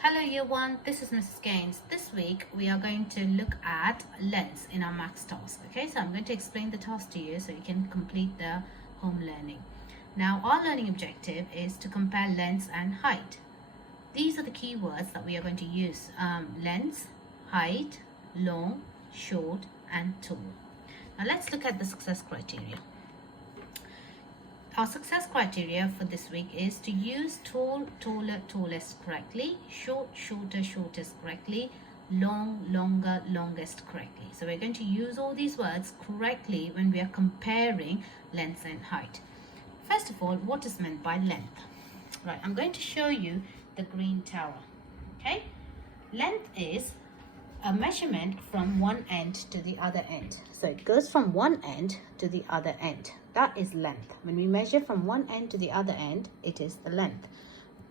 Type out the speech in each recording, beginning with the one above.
Hello year 1, this is Mrs. Gaines. This week we are going to look at lengths in our maths task. Okay, so I'm going to explain the task to you so you can complete the home learning. Now our learning objective is to compare lengths and height. These are the key words that we are going to use. Lengths, height, long, short and tall. Now let's look at the success criteria. Our success criteria for this week is to use tall, taller, tallest correctly, short, shorter, shortest correctly, long, longer, longest correctly. So we're going to use all these words correctly when we are comparing length and height. First of all, what is meant by length? Right, I'm going to show you the green tower. Okay, length is a measurement from one end to the other end. So it goes from one end to the other end. That is length. When we measure from one end to the other end, it is the length.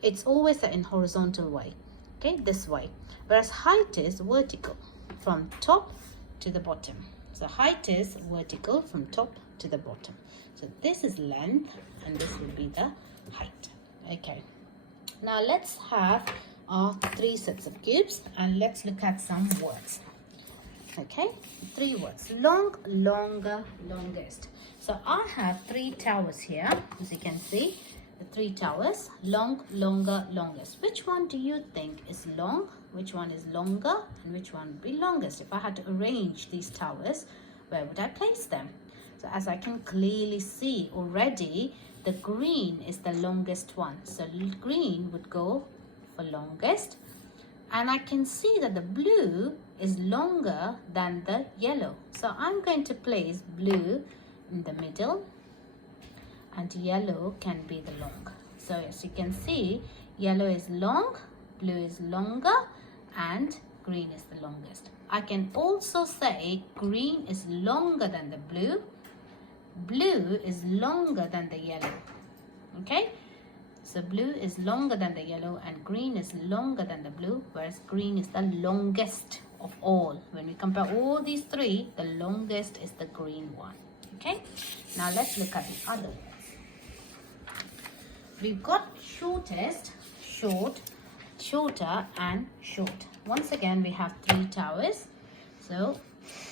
It's always in horizontal way, okay, this way. Whereas height is vertical, from top to the bottom. So height is vertical from top to the bottom. So this is length and this will be the height. Okay, now let's have our 3 sets of cubes and let's look at some words. Okay, 3 words: long, longer, longest. So I have 3 towers here, as you can see, the 3 towers: long, longer, longest. Which one do you think is long, which one is longer, and which one would be longest? If I had to arrange these towers, where would I place them? So as I can clearly see already, the green is the longest one. So green would go for longest. And I can see that the blue is longer than the yellow. So I'm going to place blue in the middle and yellow can be the long. So as you can see, yellow is long, blue is longer and green is the longest. I can also say green is longer than the blue, blue is longer than the yellow. Okay, so blue is longer than the yellow and green is longer than the blue, whereas green is the longest of all. When we compare all these 3, the longest is the green one. Okay, now let's look at the other ones. We've got shortest, short, shorter and short. Once again, we have 3 towers. So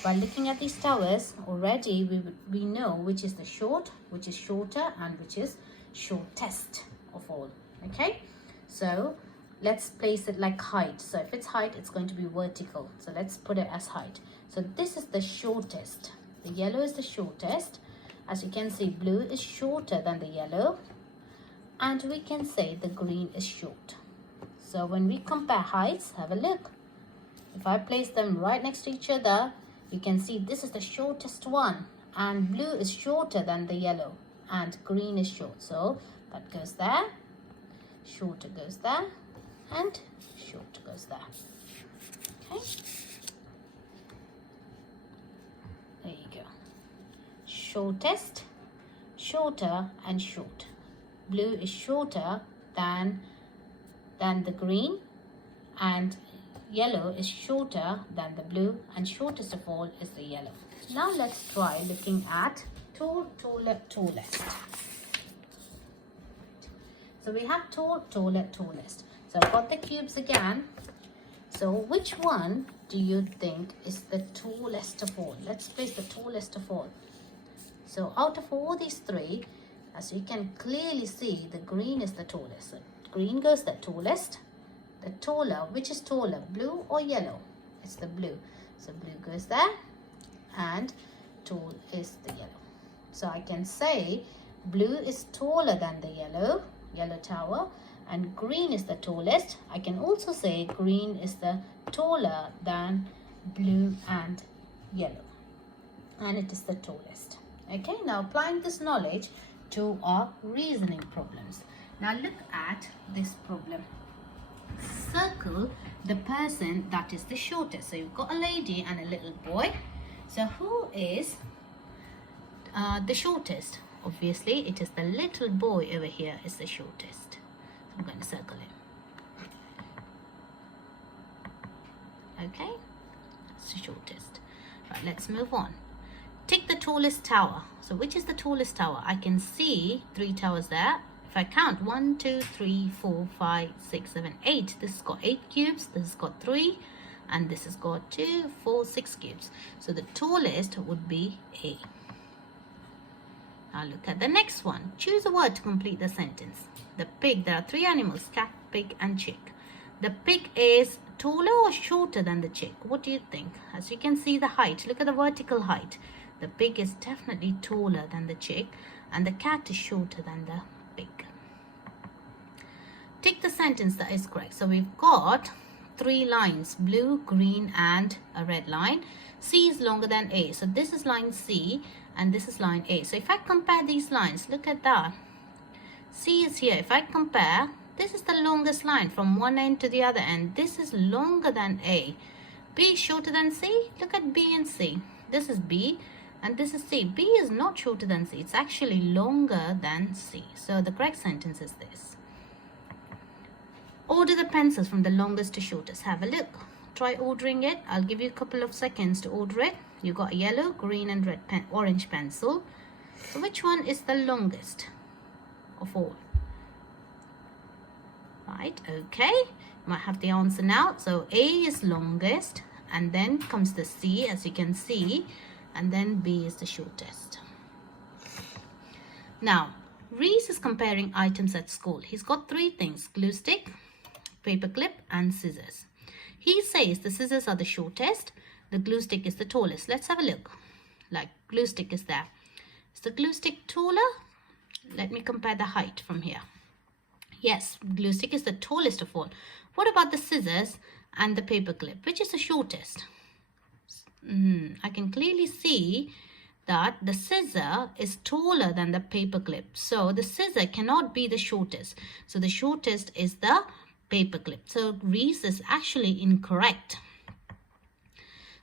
by looking at these towers, already we know which is the short, which is shorter and which is shortest of all. Okay, so let's place it like height. So if it's height, it's going to be vertical. So let's put it as height. So this is the shortest. The yellow is the shortest. As you can see, blue is shorter than the yellow. And we can say the green is short. So when we compare heights, have a look. If I place them right next to each other, you can see this is the shortest one. And blue is shorter than the yellow. And green is short. So that goes there. Shorter goes there. And short goes there. Okay. There you go. Shortest, shorter and short. Blue is shorter than the green and yellow is shorter than the blue and shortest of all is the yellow. Now let's try looking at tall, taller, tallest. So we have tall, taller, tallest. So I've got the cubes again. So which one do you think is the tallest of all? Let's place the tallest of all. So out of all these 3, as you can clearly see, the green is the tallest. So green goes the tallest. The taller, which is taller, blue or yellow? It's the blue. So blue goes there and tall is the yellow. So I can say blue is taller than the yellow tower, and green is the tallest. I can also say green is the taller than blue and yellow, and it is the tallest. Okay, now applying this knowledge to our reasoning problems. Now look at this problem. Circle the person that is the shortest. So you've got a lady and a little boy. So who is the shortest? Obviously, it is the little boy over here is the shortest. So I'm going to circle him. Okay, that's the shortest. Right, let's move on. Take the tallest tower. So which is the tallest tower? I can see 3 towers there. If If I count 1, 2, 3, 4, 5, 6, 7, 8, this has got 8 cubes, this has got 3, and this has got 2, 4, 6 cubes. So the tallest would be A. Now look at the next one. Choose a word to complete the sentence. The pig, there are 3 animals, cat, pig and chick. The pig is taller or shorter than the chick? What do you think? As you can see the height, look at the vertical height. The pig is definitely taller than the chick and the cat is shorter than the pig. Tick the sentence that is correct. So we've got 3 lines, blue, green and a red line. C is longer than A. So this is line C and this is line A. So if I compare these lines, look at that. C is here. If I compare, this is the longest line from one end to the other end. This is longer than A. B is shorter than C. Look at B and C. This is B and this is C. B is not shorter than C. It's actually longer than C. So the correct sentence is this. Order the pencils from the longest to shortest. Have a look. Try ordering it. I'll give you a couple of seconds to order it. You got yellow, green and red orange pencil. So which one is the longest of all? Right, okay. You might have the answer now. So A is longest and then comes the C, as you can see, and then B is the shortest. Now, Reese is comparing items at school. He's got 3 things: glue stick, paper clip and scissors. He says the scissors are the shortest, the glue stick is the tallest. Let's have a look. Like, glue stick is there. Is the glue stick taller? Let me compare the height from here. Yes, glue stick is the tallest of all. What about the scissors and the paper clip? Which is the shortest? I can clearly see that the scissor is taller than the paper clip. So the scissor cannot be the shortest. So the shortest is the paper clip. So Reese is actually incorrect.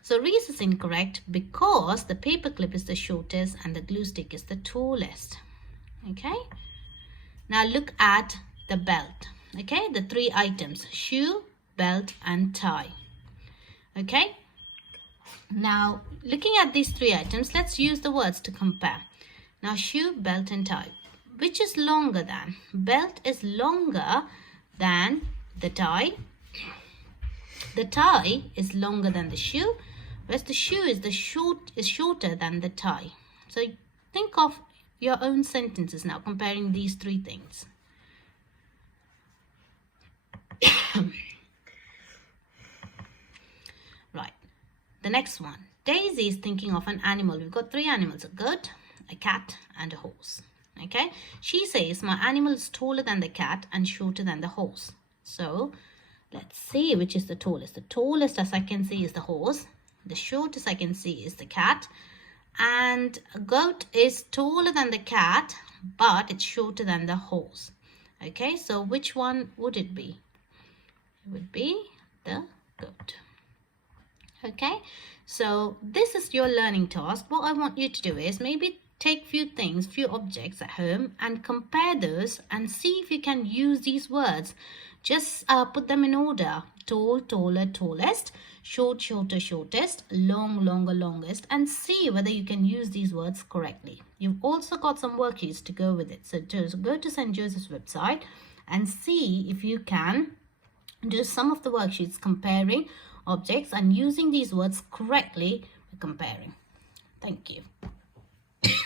So Reese is incorrect because the paper clip is the shortest and the glue stick is the tallest. Okay. Now look at the belt. Okay. The 3 items: shoe, belt and tie. Okay. Now looking at these 3 items, let's use the words to compare. Now shoe, belt and tie. Which is longer than? Belt is longer than the tie. The tie is longer than the shoe, whereas the shoe is shorter than the tie. So think of your own sentences now comparing these 3 things. Right, the next one. Daisy is thinking of an animal. We've got 3 animals: a goat, a cat and a horse. Okay, she says my animal is taller than the cat and shorter than the horse. So let's see which is the tallest. The tallest, as I can see, is the horse. The shortest I can see is the cat. And a goat is taller than the cat, but it's shorter than the horse. Okay, so which one would it be? It would be the goat. Okay, so this is your learning task. What I want you to do is maybe take few objects at home and compare those and see if you can use these words. Just put them in order: tall, taller, tallest, short, shorter, shortest, long, longer, longest, and see whether you can use these words correctly. You've also got some worksheets to go with it. So just go to St. Joseph's website and see if you can do some of the worksheets comparing objects and using these words correctly comparing. Thank you.